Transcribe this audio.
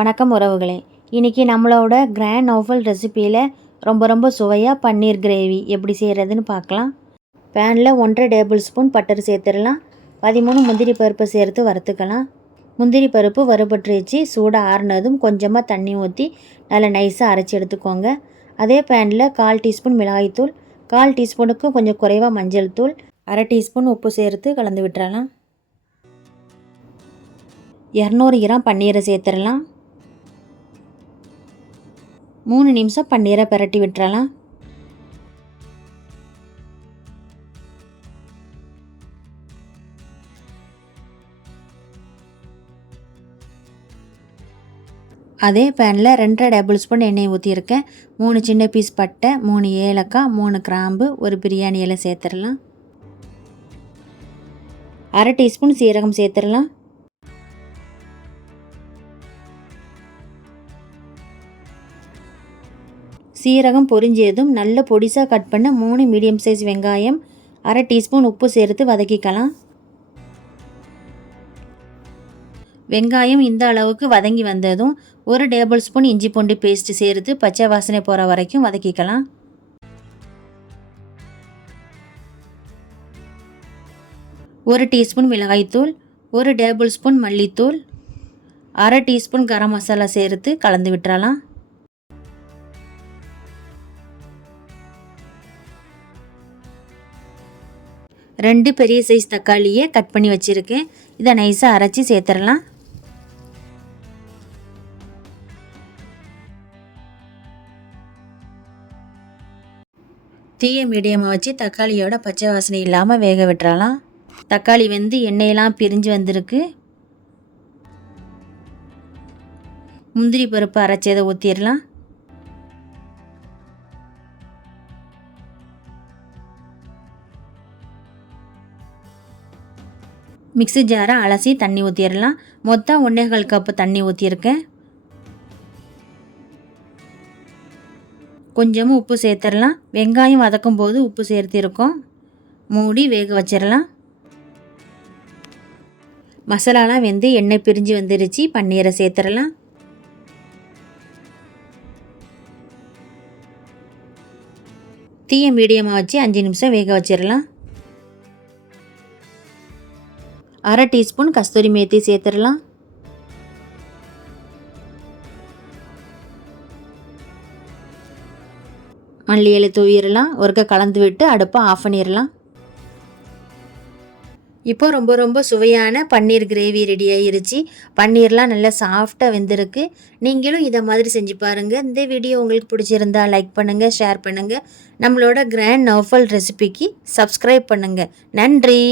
வணக்கம் உறவுகளே. இன்றைக்கி நம்மளோட கிராண்ட் நோஃபல் ரெசிப்பியில் ரொம்ப ரொம்ப சுவையாக பன்னீர் கிரேவி எப்படி செய்கிறதுன்னு பார்க்கலாம். பேனில் ஒன்றரை டேபிள் ஸ்பூன் பட்டர் சேர்த்துடலாம். பதிமூணு முந்திரி பருப்பு சேர்த்து வறுத்துக்கலாம். முந்திரி பருப்பு வறுபட்டுருச்சு சூடாக ஆறுனதும் கொஞ்சமாக தண்ணி ஊற்றி நல்லா நைஸாக அரைச்சி எடுத்துக்கோங்க. அதே பேனில் கால் டீஸ்பூன் மிளகாய்த்தூள் கால் டீஸ்பூனுக்கு கொஞ்சம் குறைவாக மஞ்சள் தூள் அரை டீஸ்பூன் உப்பு சேர்த்து கலந்து விட்டுறலாம். இரநூறு கிராம் பன்னீரை சேர்த்துடலாம். மூணு நிமிஷம் பன்னீரை பிரட்டி விட்டுறலாம். அதே பேனில் ரெண்டரை டேபிள் ஸ்பூன் எண்ணெய் ஊற்றியிருக்கேன் மூணு சின்ன பீஸ் பட்டை மூணு ஏலக்காய் மூணு கிராம்பு ஒரு பிரியாணி இலை சேர்த்துடலாம். அரை டீஸ்பூன் சீரகம் சேர்த்துடலாம். சீரகம் பொரிஞ்சதும் நல்ல பொடிசாக கட் பண்ண மூணு மீடியம் சைஸ் வெங்காயம் அரை டீஸ்பூன் உப்பு சேர்த்து வதக்கிக்கலாம். வெங்காயம் இந்த அளவுக்கு வதங்கி வந்ததும் ஒரு டேபிள் ஸ்பூன் இஞ்சி பூண்டு பேஸ்ட்டு சேர்த்து பச்சை வாசனை போகிற வரைக்கும் வதக்கிக்கலாம். ஒரு டீஸ்பூன் மிளகாய்த்தூள் ஒரு டேபிள் ஸ்பூன் மல்லித்தூள் அரை டீஸ்பூன் கரம் மசாலா சேர்த்து கலந்து விட்டுறலாம். ரெண்டு பெரிய சைஸ் தக்காளியை கட் பண்ணி வச்சுருக்கேன். இதை நைஸாக அரைச்சி சேர்த்துடலாம். தீய மீடியமாக வச்சு தக்காளியோட பச்சை வாசனை இல்லாமல் வேக விட்டுறலாம். தக்காளி வந்து எண்ணெயெல்லாம் பிரிஞ்சு வந்திருக்கு. முந்திரி பருப்பு அரைச்சதை ஊற்றிடலாம் மிக்ஸி ஜாரை அலசி தண்ணி ஊற்றிடலாம் மொத்தம் ஒன்றேகால் கப்பு தண்ணி ஊற்றிருக்கேன் கொஞ்சமாக உப்பு சேர்த்துடலாம் வெங்காயம் வதக்கும் போது உப்பு சேர்த்திருக்கோம். மூடி வேக வச்சிடலாம் மசாலாலாம் வெந்து எண்ணெய் பிரிஞ்சு வந்துருச்சு. பன்னீரை சேர்த்துடலாம் தீய மீடியமாக வச்சு அஞ்சு நிமிஷம் வேக வச்சிடலாம் அரை டீஸ்பூன் கஸ்தூரி மேத்தி சேர்த்துடலாம். மல்லி இலை தூவிடலாம். ஒருக்க கலந்து விட்டு அடுப்பை ஆஃப் பண்ணிடலாம். இப்போ ரொம்ப ரொம்ப சுவையான பன்னீர் கிரேவி ரெடி ஆயிருச்சு. பன்னீர்லாம் நல்லா சாஃப்டாக வெந்திருக்கு. நீங்களும் இதை மாதிரி செஞ்சு பாருங்கள் இந்த வீடியோ உங்களுக்கு பிடிச்சிருந்தா லைக் பண்ணுங்கள் ஷேர் பண்ணுங்கள் நம்மளோட கிராண்ட் நோஃபல் ரெசிபிக்கு சப்ஸ்கிரைப் பண்ணுங்கள் நன்றி.